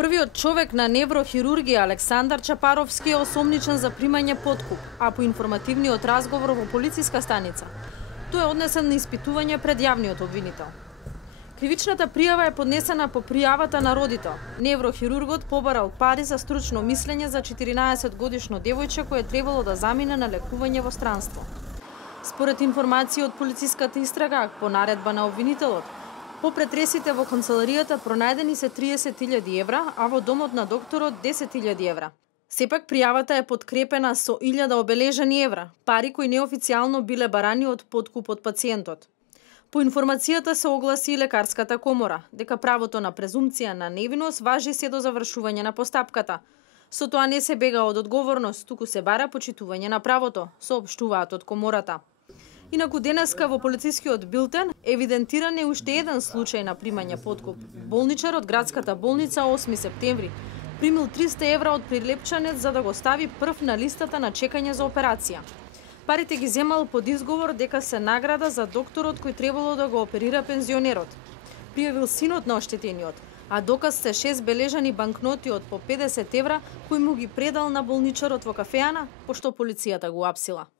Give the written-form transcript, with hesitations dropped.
Првиот човек на неврохирургија Александар Чапаровски е осомничен за примање подкуп, а по информативниот разговор во полициска станица, тој е однесен на испитување пред јавниот обвинител. Кривичната пријава е поднесена по пријавата на родител. Неврохирургот побарал пари за стручно мислење за 14-годишно девојче кое требало да замине на лекување во странство. Според информации од полициската истрага, по наредба на обвинителот, по претресите во канцеларијата пронајдени се 30.000 евра, а во домот на докторот 10.000 евра. Сепак пријавата е подкрепена со 1.000 обележани евра, пари кои неофицијално биле барани од подкуп од пациентот. По информацијата се огласи и лекарската комора, дека правото на презумпција на невиност важи се до завршување на постапката. Со тоа не се бега од одговорност, туку се бара почитување на правото, соопштуваат од комората. Инаку денеска во полицискиот билтен евидентиран е уште еден случај на примање подкуп. Болничар од градската болница 8 септември примил 300 евра од прилепчанец за да го стави прв на листата на чекање за операција. Парите ги земал под изговор дека се награда за докторот кој требало да го оперира пензионерот. Пријавил синот на оштетениот, а доказ се 6 бележани банкноти од по 50 евра кои му ги предал на болничарот во кафеана, пошто полицијата го апсила.